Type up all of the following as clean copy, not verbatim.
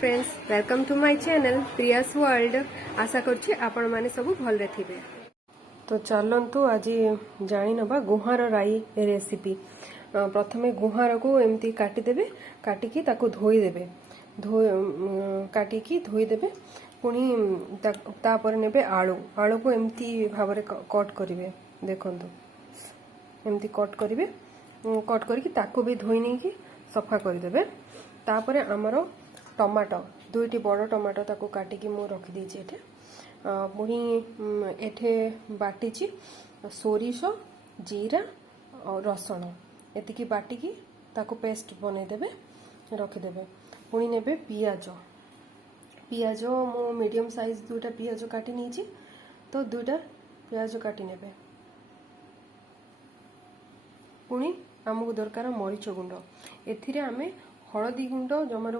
Friends, welcome to my channel Priya's world. आशा करछि आपण माने सब भलरे थिबे। तो चलंतु आज जानि नबा गुहार राई रेसिपी। प्रथमे गुहार को एमती काटी देबे, काटिकी ताको धोई देबे, काटिकी धोई देबे। पुणी तापर नेबे आलू, आलू को एमती भाबरे कट करिवे। देखंतु एमती कट करिवे, कट करके ताको भी धोई नहीं की सफा कर देबे। तापरे हमरो टमाटो दुईटी बड़ टमाटो ताको काटिकी मु रखी देछि एठे। पुणी एठे बाटिची सोरिष, जीरा और रसुण एतिकी बाटिकी ताको पेस्ट बनै देबे, रखी देबे। पुणी नेबे पियाज, पियाज मु मीडियम साइज दुईटा पियाज काटी नीची, तो दुईटा पियाज काटी नेबे। पुणी आमको दरकार मरीच गुंड, एथिरे आमे हलदी गुंड जमार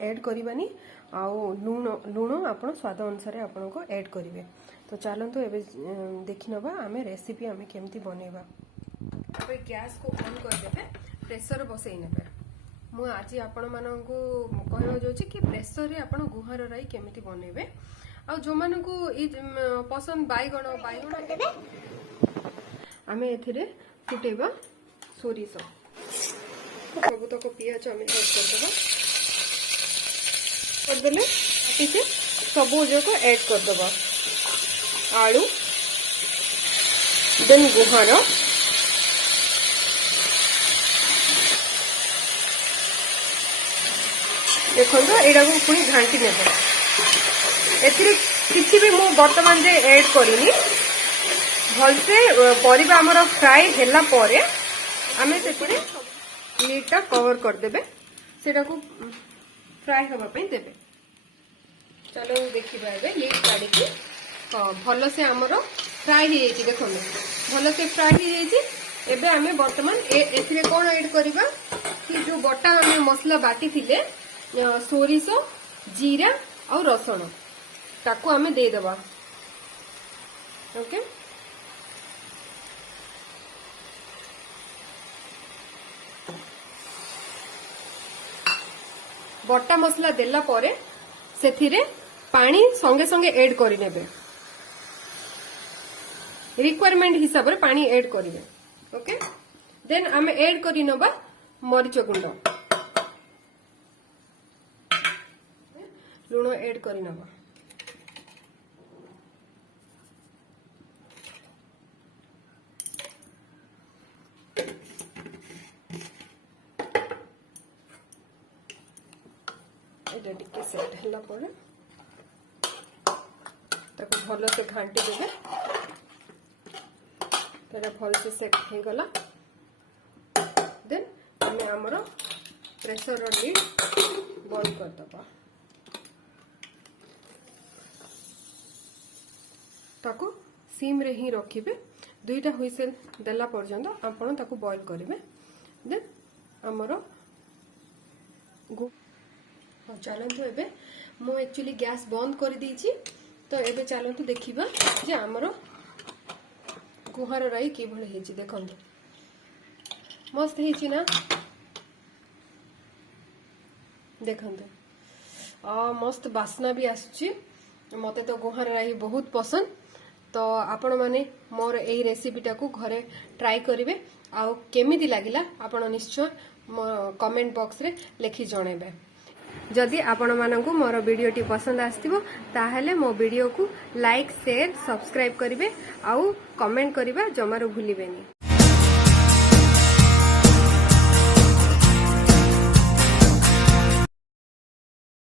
ऐड करबानी, आउ लुण लुण आपण स्वाद अनुसार आपण को ऐड करिवे। तो चलंतु एबे देखि नबा आमे रेसिपी आमे केमती बनेबा। एबे गैस को ऑन कर देबे, प्रेशर बसई नेबे। मु आज आपण माननकु कहबा जोछि कि प्रेशर रे आपण गुहार राई केमती बनेबे। आ जो माननकु ई पसंद बाईगण बाईगण देबे। आमे एथिरे फुटेबा सोरिष, सब तक पियाज आम ऐड करदेले, काटिके सब जाक ऐड करदबा। आलू, देन गुहार, देखो एटा को पुणी घांटी नेबे। एथिरे किछि भी मु वर्तमान जे ऐड करिनी, भलसे परिबा हमर फ्राई हैला परे आमे सेपरे लीडटा कवर कर देबे, सेटा को फ्राई हवा पे देबे। चलो देखिबा एबे लीड काढी की भलो से हमरो फ्राई हे जाई। देखो भलो से फ्राई हे जाई। एबे आमे वर्तमान एथिरे कोन ऐड करिबा कि जो बटा आमे मसला बाटी थिले सोरिष, जीरा और रसुण ताको आमे दे देबा। ओके, बटा मसला देला परे सेथिरे पानी संगे संगे ऐड करि नेबे, रिक्वायरमेंट हिसाब रे पानी ऐड करिवे। ओके, देन आमे ऐड करि नबा मरीच गुंड, लुण ऐड करि नबा। टिके सेट हैला परे ताको भलो से घांटी देबे। तेरा भल से सेट हो गला। देन हमें हमरो प्रेशर रो लीड बंद कर दबा। ताको सिम रे ही रखिबे, दुईटा हुइसेल देला पर्यंत आपण ताको बॉईल करिवे। देन हमरो चलतु एबे मु एक्चुअली गैस बंद कर दीची। तो एबे चलतु देखिबा जे हमरो गुहार राई कि भले हेची। देखंतु मस्त हेची ना, देखंतु मस्त बासना भी आसुची। मते तो गुहार राई बहुत पसंद। तो आपण माने मोर एई रेसिपीटा को घरे ट्राई करिवे, आ केमिति लागिला आपण निश्चय कमेंट बॉक्स रे लिखि जणेबे। जदि आपण मानकु मोर वीडियोटी पसंद आस्तिबो ताहेले मो वीडियो को लाइक, शेयर, सब्सक्राइब करिवे, आउ कमेंट करिबा जमारो भूलिबेनी।